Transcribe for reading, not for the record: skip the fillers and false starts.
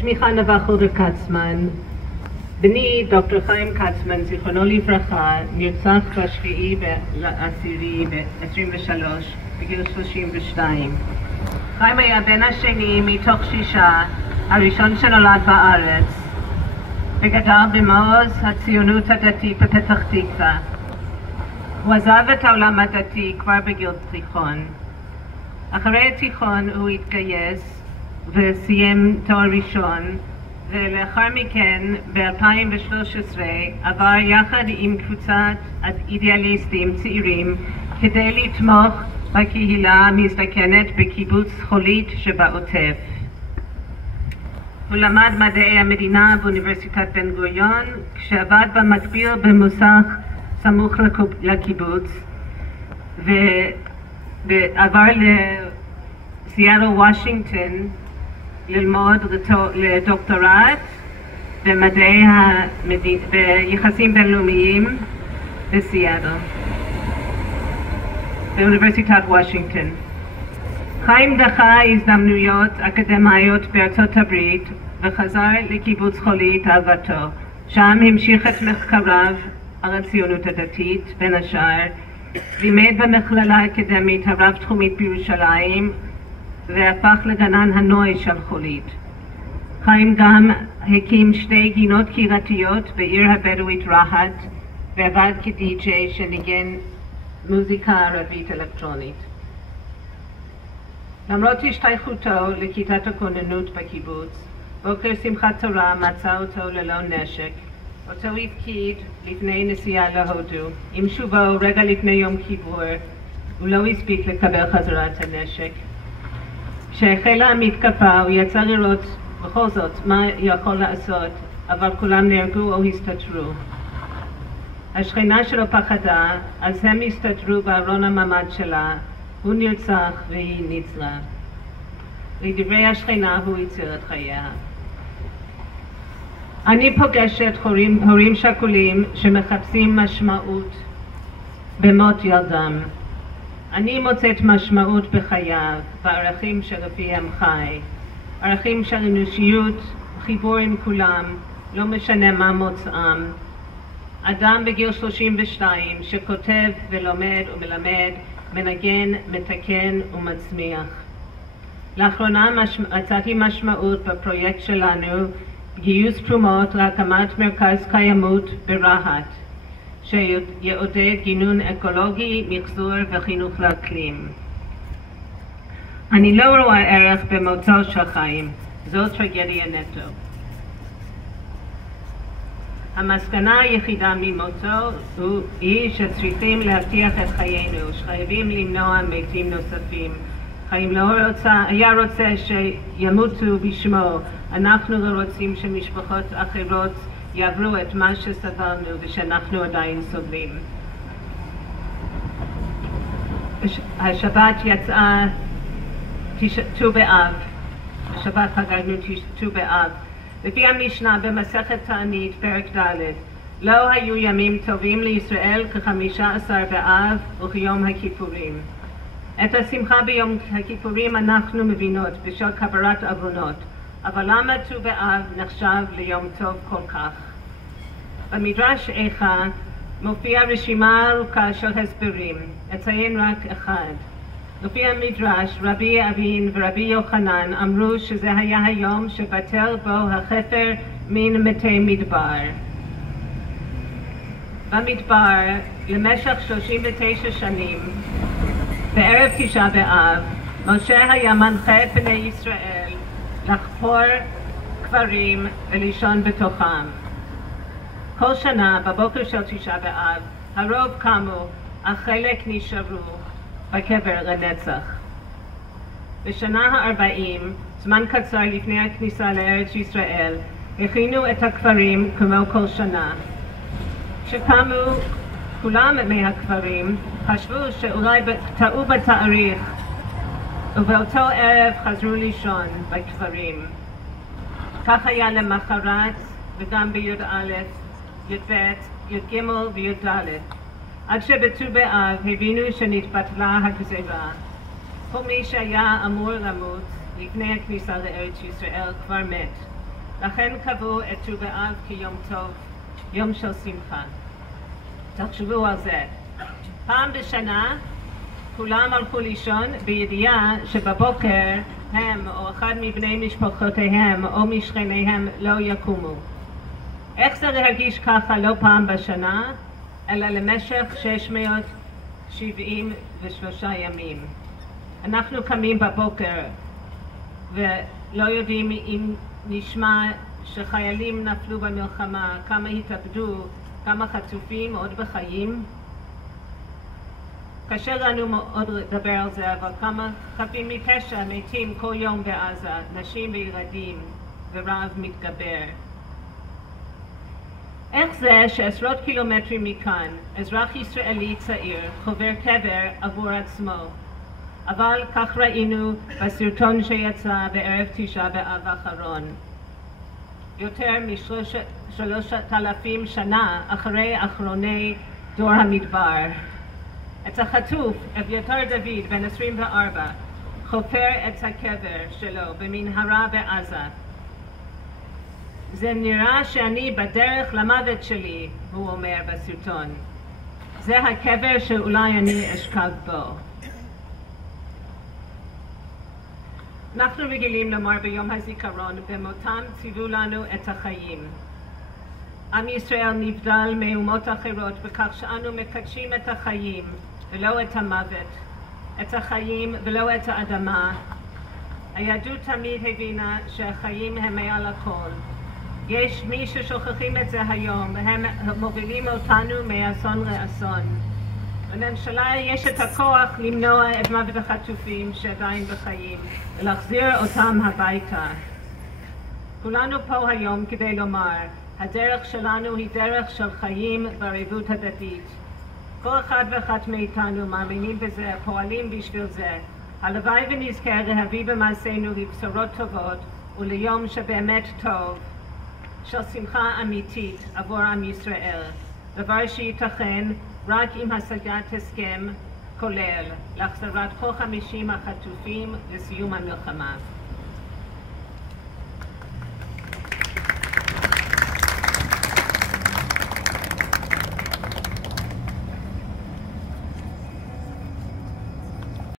שמי חנה וחולדר קצמן. בני דוקטור חיים קצמן, זיכרונו לברכה, נרצח בשביעי לעשירי ב-23 בגיל 32. חיים היה בן השני מתוך 6, הראשון שנולד בארץ, וגדל במעוז הציונות הדתית בפתח תקווה. הוא עזב את העולם הדתי כבר בגיל תיכון. אחרי התיכון הוא התגייס וסיים תואר ראשון, ולאחר מכן ב-2013 עבר יחד עם קבוצת אידיאליסטים צעירים כדי לתמוך בקהילה המזדקנת בקיבוץ חולית שבעוטף. הוא למד מדעי המדינה באוניברסיטת בן גוריון, כשעבד במקביל במוסך סמוך לקיבוץ, ועבר לסיאטל וושינגטון ללמוד לדוקטורט במדעי ביחסים בינלאומיים בסיאטל, באוניברסיטת וושינגטון. חיים דחה הזדמנויות אקדמיות בארצות הברית וחזר לקיבוץ חולית אהבתו. שם המשיך את מחקריו על הציונות הדתית, בין השאר, לימד במכללה האקדמית הרב-תחומית בירושלים והפך לגנן הנוי של חולית. חיים גם הקים 2 גינות קהילתיות בעיר הבדואית רהט ועבד כדי-ג'יי שניגן מוזיקה ערבית אלקטרונית. למרות השתייכותו לכיתת הכוננות בקיבוץ, בוקר שמחת תורה מצא אותו ללא נשק, אותו הפקיד לפני נסיעה להודו. עם שובו רגע לפני יום כיפור, הוא לא הספיק לקבל חזרה את הנשק. כשהחלה המתקפה הוא יצא לראות בכל זאת מה יכול לעשות, אבל כולם נהרגו או הסתתרו. השכנה שלו פחדה, אז הם הסתתרו בארון הממ"ד שלה, הוא נרצח והיא ניצלה. לדברי השכנה הוא הציל את חייה. אני פוגשת הורים שכולים שמחפשים משמעות במות ילדם. אני מוצאת משמעות בחייו, בערכים שלפיהם חי. ערכים של אנושיות, חיבור עם כולם, לא משנה מה מוצאם. אדם בגיל 32 שכותב ולומד ומלמד, מנגן, מתקן ומצמיח. לאחרונה מצאתי משמעות בפרויקט שלנו, גיוס תרומות להקמת מרכז קיימות ברהט, שיעודד גינון אקולוגי, מחזור וחינוך לאקלים. אני לא רואה ערך במותו של חיים, זו טרגדיה נטו. המסקנה היחידה ממותו היא שצריכים להבטיח את חיינו, שחייבים למנוע מתים נוספים. חיים לא היה רוצה שימותו בשמו, אנחנו לא רוצים שמשפחות אחרות יעברו את מה שסבלנו ושאנחנו עדיין סובלים. השבת יצאה ט"ו באב, השבת חגגנו ט"ו באב. לפי המשנה במסכת תענית פרק ד', לא היו ימים טובים לישראל כ-15 באב וכיום הכיפורים. את השמחה ביום הכיפורים אנחנו מבינות בשל כפרת עוונות, אבל למה ט"ו באב נחשב ליום טוב כל כך? במדרש איכה מופיעה רשימה ארוכה של הסברים, אציין רק אחד. לפי המדרש, רבי אבין ורבי יוחנן אמרו שזה היה היום שבטל בו החפר מן מתי מדבר. במדבר, למשך 39 שנים, בערב תשעה באב, משה היה מנחה את בני ישראל לחפור קברים ולישון בתוכם. כל שנה, בבוקר של תשעה באב, הרוב קמו, אך חלק נשארו בקבר לנצח. בשנה ה-40, זמן קצר לפני הכניסה לארץ ישראל, הכינו את הקברים כמו כל שנה. כשקמו כולם מהקברים, חשבו שאולי טעו בתאריך, ובאותו ערב חזרו לישון בקברים. כך היה למחרת וגם בי"א, י"ב, י"ג וי"ד. עד שבט"ו באב הבינו שנתבטלה הגזירה. כל מי שהיה אמור למות לפני הכניסה לארץ ישראל כבר מת. לכן קבעו את ט"ו באב כיום טוב, יום של שמחה. תחשבו על זה. פעם בשנה כולם הלכו לישון בידיעה שבבוקר הם או אחד מבני משפחותיהם או משכניהם לא יקומו. איך זה להרגיש ככה לא פעם בשנה, אלא למשך 673 ימים. אנחנו קמים בבוקר ולא יודעים אם נשמע שחיילים נפלו במלחמה, כמה התאבדו, כמה חטופים עוד בחיים. קשה לנו מאוד לדבר על זה, אבל כמה חפים מפשע מתים כל יום בעזה, נשים וילדים, ורעב מתגבר. איך זה שעשרות קילומטרים מכאן, אזרח ישראלי צעיר חובר קבר עבור עצמו, אבל כך ראינו בסרטון שיצא בערב תשעה באב האחרון. יותר מ3,000 שנה אחרי אחרוני דור המדבר. את החטוף, אביתר דוד, בן 24, חופר את הקבר שלו במנהרה בעזה. זה נראה שאני בדרך למוות שלי, הוא אומר בסרטון. זה הקבר שאולי אני אשכב בו. אנחנו רגילים לומר ביום הזיכרון, במותם ציוו לנו את החיים. עם ישראל נבדל מאומות אחרות בכך שאנו מקדשים את החיים ולא את המוות, את החיים ולא את האדמה. היהדות תמיד הבינה שהחיים הם מעל הכל. יש מי ששוכחים את זה היום, והם מובילים אותנו מאסון לאסון. לממשלה יש את הכוח למנוע את מוות החטופים שעדיין בחיים, ולהחזיר אותם הביתה. כולנו פה היום כדי לומר, הדרך שלנו היא דרך של חיים וערבות הדדית. כל אחד ואחת מאיתנו מאמינים בזה, פועלים בשביל זה. הלוואי ונזכה להביא במעשינו לבשורות טובות וליום שבאמת טוב, של שמחה אמיתית עבור עם ישראל, דבר שייתכן רק עם השגת הסכם כולל להחזרת כל 50 החטופים לסיום המלחמה.